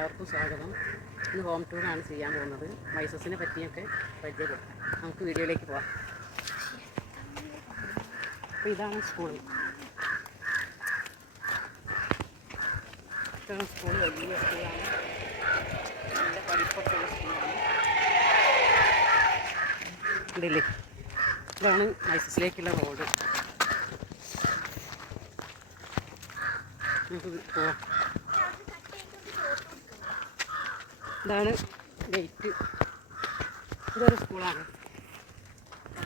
എല്ലാവർക്കും സ്വാഗതം. ഇന്ന് ഹോം ടൂറാണ് ചെയ്യാൻ പോകുന്നത്. മൈസസിനെ പറ്റിയൊക്കെ പരിചയപ്പെടുത്താം. നമുക്ക് വീഡിയോയിലേക്ക് പോവാം. അപ്പോൾ ഇതാണ് സ്കൂൾ. വലിയ സ്കൂളാണ്. നല്ല പഠിപ്പൊക്കെ ഉള്ള സ്കൂളാണ്. ഉണ്ടല്ലേ, ഇതാണ് മൈസസിലേക്കുള്ള റോഡ്. നമുക്ക് പോവാം. ഇതാണ് ഗേറ്റ്. ഇതൊരു സ്കൂളാണ്.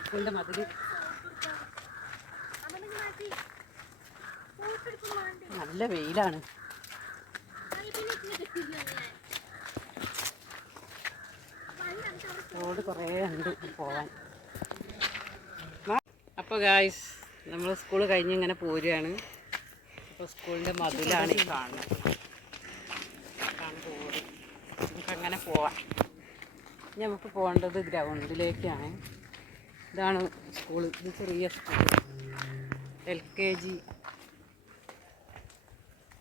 സ്കൂളിൻ്റെ മതിൽ നല്ല വെയിലാണ്. റോഡ് കുറേ ഉണ്ട് പോവാൻ. അപ്പോൾ ഗായ്സ്, നമ്മൾ സ്കൂൾ കഴിഞ്ഞ് ഇങ്ങനെ പോരുകയാണ്. അപ്പോൾ സ്കൂളിൻ്റെ മതിലാണ് ഈ കാണുന്നത്. റോഡ് നമുക്കങ്ങനെ പോവാം. ഇനി നമുക്ക് പോകേണ്ടത് ഗ്രൗണ്ടിലേക്കാണ്. ഇതാണ് സ്കൂൾ. ഇത് ചെറിയ സ്കൂൾ, LKG.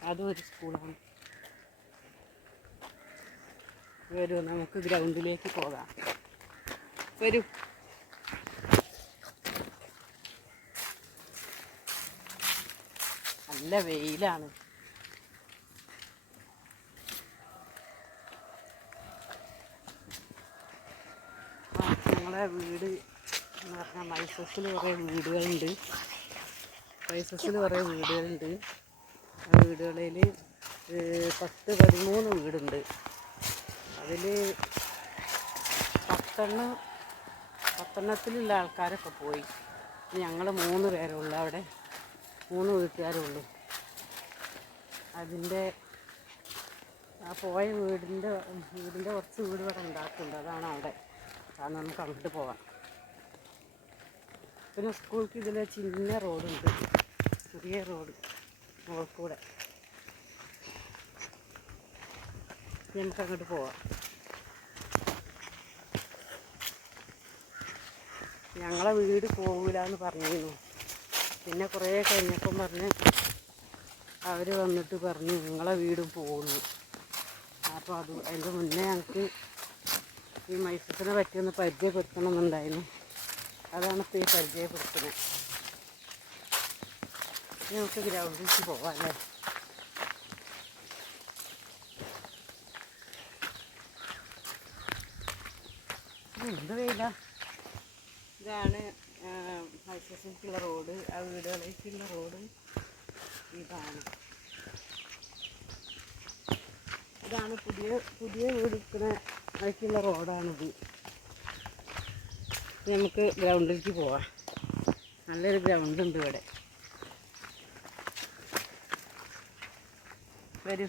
അതും ഒരു സ്കൂളാണ്. വരൂ, നമുക്ക് ഗ്രൗണ്ടിലേക്ക് പോകാം. വരൂ. നല്ല വെയിലാണ്. ഞങ്ങളെ വീട് എന്ന് പറഞ്ഞാൽ മൈസസിൽ കുറേ വീടുകളുണ്ട്. ആ വീടുകളിൽ 10-13 വീടുണ്ട്. അതിൽ 10 ആൾക്കാരൊക്കെ പോയി. ഞങ്ങൾ 3 പേരുള്ളൂ. അവിടെ 3 വീട്ടുകാരുള്ളൂ. അതിൻ്റെ ആ പോയ വീടിൻ്റെ കുറച്ച് വീട് ഇവിടെ ഉണ്ടാക്കുന്നുണ്ട്. അതാണ് അവിടെ. കാരണം നമുക്ക് അങ്ങോട്ട് പോകാം. പിന്നെ സ്കൂൾക്ക് ഇതിൽ ചിന്ന റോഡുണ്ട്, ചെറിയ റോഡ് മുകൾക്കൂടെ. നമുക്ക് അങ്ങോട്ട് പോവാം. ഞങ്ങളെ വീട് പോകില്ല എന്ന് പറഞ്ഞിരുന്നു. പിന്നെ കുറേ കഴിഞ്ഞപ്പം പറഞ്ഞ് അവർ വന്നിട്ട് പറഞ്ഞു നിങ്ങളെ വീടും പോകുന്നു. അപ്പോൾ അതിൻ്റെ മുന്നേ ഞങ്ങൾക്ക് ഈ മൈസസിനെ പറ്റിയൊന്ന് പരിചയപ്പെടുത്തണമെന്നുണ്ടായിരുന്നു. അതാണ് ഇപ്പോൾ ഈ പരിചയപ്പെടുത്തുന്നത്. നമുക്ക് ഗ്രൗണ്ടിലേക്ക് പോവാം അല്ലേ? എന്ത് വെയില. ഇതാണ് മൈസസിലേക്കുള്ള റോഡ്. ആ വീടുകളിലേക്കുള്ള റോഡ് ഇതാണ്. പുതിയ വീട് അതിലേക്കുള്ള റോഡാണിത്. നമുക്ക് ഗ്രൗണ്ടിലേക്ക് പോവാം. നല്ലൊരു ഗ്രൗണ്ട് ഉണ്ട് ഇവിടെ. വരൂ.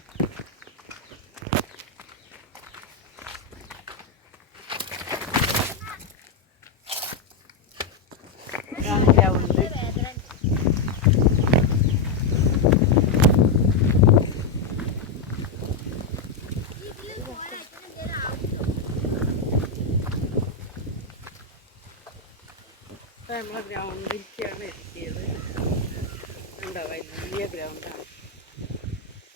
ഇതാണ് ഗ്രൗണ്ട്. നമ്മളെ ഗ്രൗണ്ടിലേക്കാണ് എത്തിയത്. ഉണ്ടോ, വലിയ ഗ്രൗണ്ടാണ്.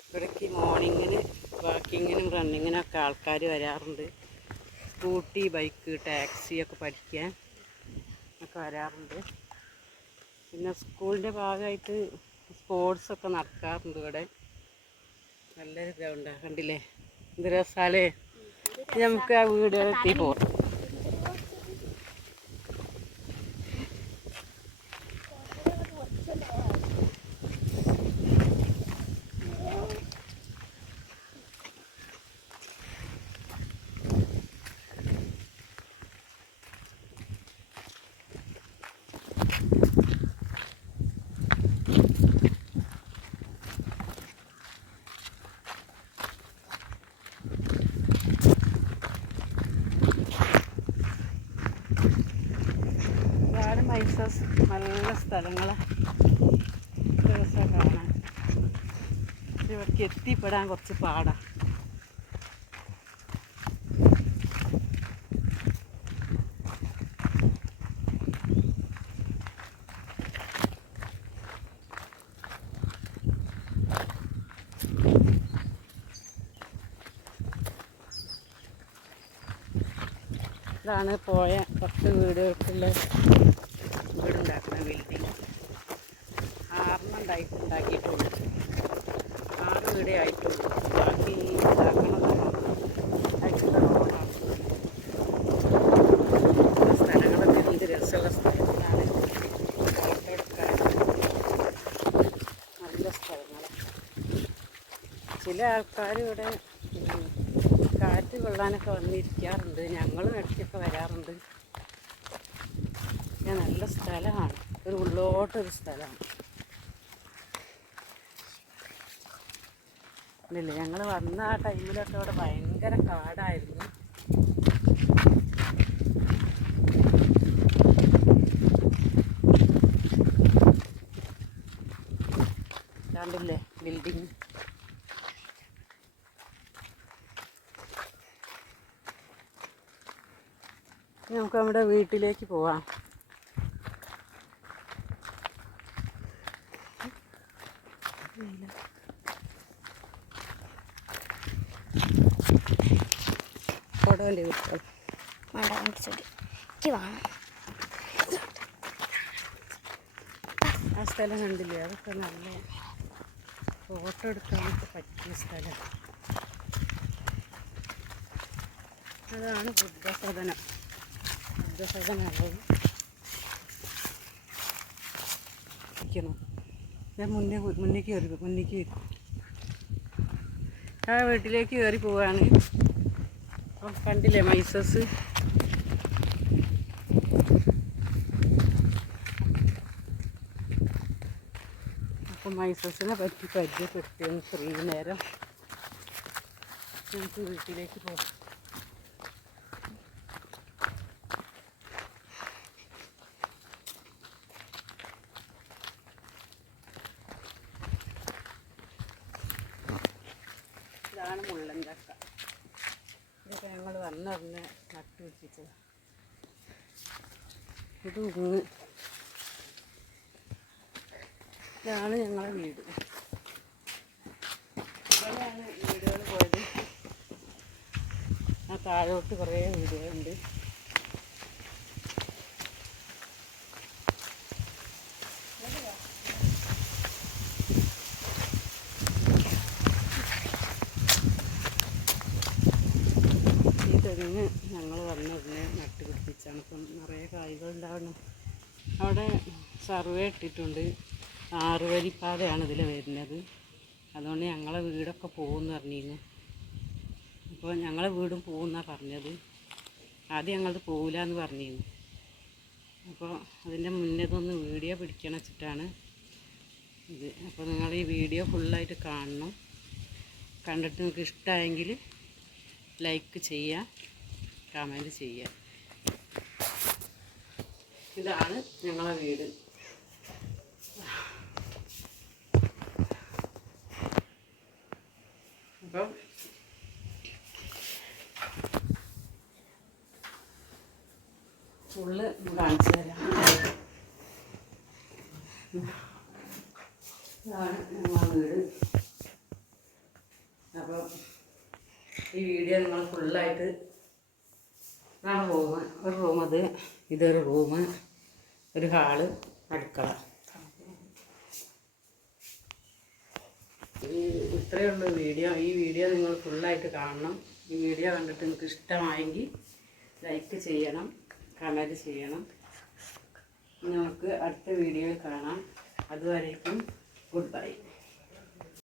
ഇവിടേക്ക് മോർണിങ്ങിന് വാക്കിങ്ങിനും റണ്ണിങ്ങിനൊക്കെ ആൾക്കാർ വരാറുണ്ട്. സ്കൂട്ടി, ബൈക്ക്, ടാക്സി ഒക്കെ പഠിക്കാൻ ഒക്കെ വരാറുണ്ട്. പിന്നെ സ്കൂളിൻ്റെ ഭാഗമായിട്ട് സ്പോർട്സൊക്കെ നടക്കാറുണ്ട് ഇവിടെ. നല്ലൊരു ഗ്രൗണ്ടാണ്. കണ്ടില്ലേ എന്ത് രസാലേ. നമുക്ക് ആ വീടുകളെത്തി പോകാം. മൈസസ് നല്ല സ്ഥലങ്ങളാണ്. രസമാണ് കാണാൻ. ഇവിടേക്ക് എത്തിപ്പെടാൻ കുറച്ച് പാടാണ്. ഇതാണ് പോയ 10 വീടുകൾക്കുള്ള വീടുണ്ടാക്കുന്ന ബിൽഡിങ്. 6 ഉണ്ടാക്കിയിട്ടുള്ളൂ. 6 വീടേ ആയിട്ടുള്ളൂ. ബാക്കി സ്ഥലങ്ങളൊക്കെ എന്ത് രസമുള്ള സ്ഥലങ്ങളാണ്. ഫോട്ടോ എടുക്കാൻ നല്ല സ്ഥലങ്ങളാണ്. ചില ആൾക്കാർ ഇവിടെ കാറ്റ് കൊള്ളാനൊക്കെ വന്നിരിക്കാറുണ്ട്. ഞങ്ങളും ഇടയ്ക്കൊക്കെ വരാറുണ്ട്. നല്ല സ്ഥലമാണ്. ഒരു ഉള്ളോട്ടൊരു സ്ഥലമാണ്. ഇല്ലേ, ഞങ്ങൾ വന്ന ആ ടൈമിലൊക്കെ ഇവിടെ ഭയങ്കര കാടായിരുന്നു. കണ്ടില്ലേ ബിൽഡിങ്. നമുക്ക് നമ്മുടെ വീട്ടിലേക്ക് പോവാം. ഫോട്ടോൻ്റെ വീട്ടിൽ ആ സ്ഥലം കണ്ടില്ലേ, അതൊക്കെ നല്ല ഫോട്ടോ എടുക്കാനൊക്കെ പറ്റിയ സ്ഥലം. അതാണ് ബുദ്ധസദനം. ബുദ്ധസദനമാവും. ഞാൻ മുന്നേക്ക് വരും. ആ വീട്ടിലേക്ക് കയറി പോവാണ്. അപ്പം കണ്ടില്ലേ മൈസസ്. അപ്പം മൈസസിനെ പറ്റി പരിചയപ്പെടുത്തിയെന്ന് ഫ്രീ നേരം നമുക്ക് വീട്ടിലേക്ക് പോകാം. ഇതാണ് മുള്ളൻ ചക്ക. ഇതൊക്കെ ഞങ്ങൾ വന്നറിഞ്ഞ് നട്ടുപിടിപ്പിച്ചത്. ഇത് ഉങ്ങ്. ഇതാണ് ഞങ്ങളെ വീട്. ഇവിടെയാണ് വീടുകൾ പോയത്. ആ താഴോട്ട് കുറേ വീടുകളുണ്ട്. തെങ്ങ് ഞങ്ങൾ വന്നതിനെ നട്ടുപിടിപ്പിച്ചാണ്. ഇപ്പം നിറയെ കായ്കൾ ഉണ്ടാവണം. അവിടെ സർവേ ഇട്ടിട്ടുണ്ട്. 6 വരിപ്പാതയാണ് ഇതിൽ വരുന്നത്. അതുകൊണ്ട് ഞങ്ങളെ വീടൊക്കെ പോകുമെന്ന് പറഞ്ഞിരുന്നു. അപ്പോൾ ഞങ്ങളെ വീടും പോകുമെന്നാണ് പറഞ്ഞത്. ആദ്യം ഞങ്ങളത് പോകില്ല എന്ന് പറഞ്ഞിരുന്നു. അപ്പോൾ അതിൻ്റെ മുന്നേ ഇതൊന്ന് വീഡിയോ പിടിക്കണം വെച്ചിട്ടാണ് ഇത്. അപ്പോൾ നിങ്ങൾ ഈ വീഡിയോ ഫുള്ളായിട്ട് കാണണം. കണ്ടിട്ട് നിങ്ങൾക്ക് ഇഷ്ടമായെങ്കിൽ ലൈക്ക് ചെയ്യുക, കമൻറ്റ് ചെയ്യുക. ഇതാണ് ഞങ്ങളെ വീട്. അപ്പം ഫുള്ള് കാണിച്ചു തരാം. ഇതാണ് ഞങ്ങളെ വീട്. അപ്പോൾ ഈ വീഡിയോ നിങ്ങൾ ഫുള്ളായിട്ട് ഇതാണ് റൂം. ഒരു റൂം, ഇതൊരു റൂം, ഒരു ഹാള്, അടുക്കള. ഇത്രയേ ഉള്ളൂ വീഡിയോ. ഈ വീഡിയോ നിങ്ങൾ ഫുള്ളായിട്ട് കാണണം. ഈ വീഡിയോ കണ്ടിട്ട് നിങ്ങൾക്ക് ഇഷ്ടമായെങ്കിൽ ലൈക്ക് ചെയ്യണം, കമൻറ്റ് ചെയ്യണം. നമുക്ക് അടുത്ത വീഡിയോയിൽ കാണാം. അതുവരേക്കും ഗുഡ് ബൈ.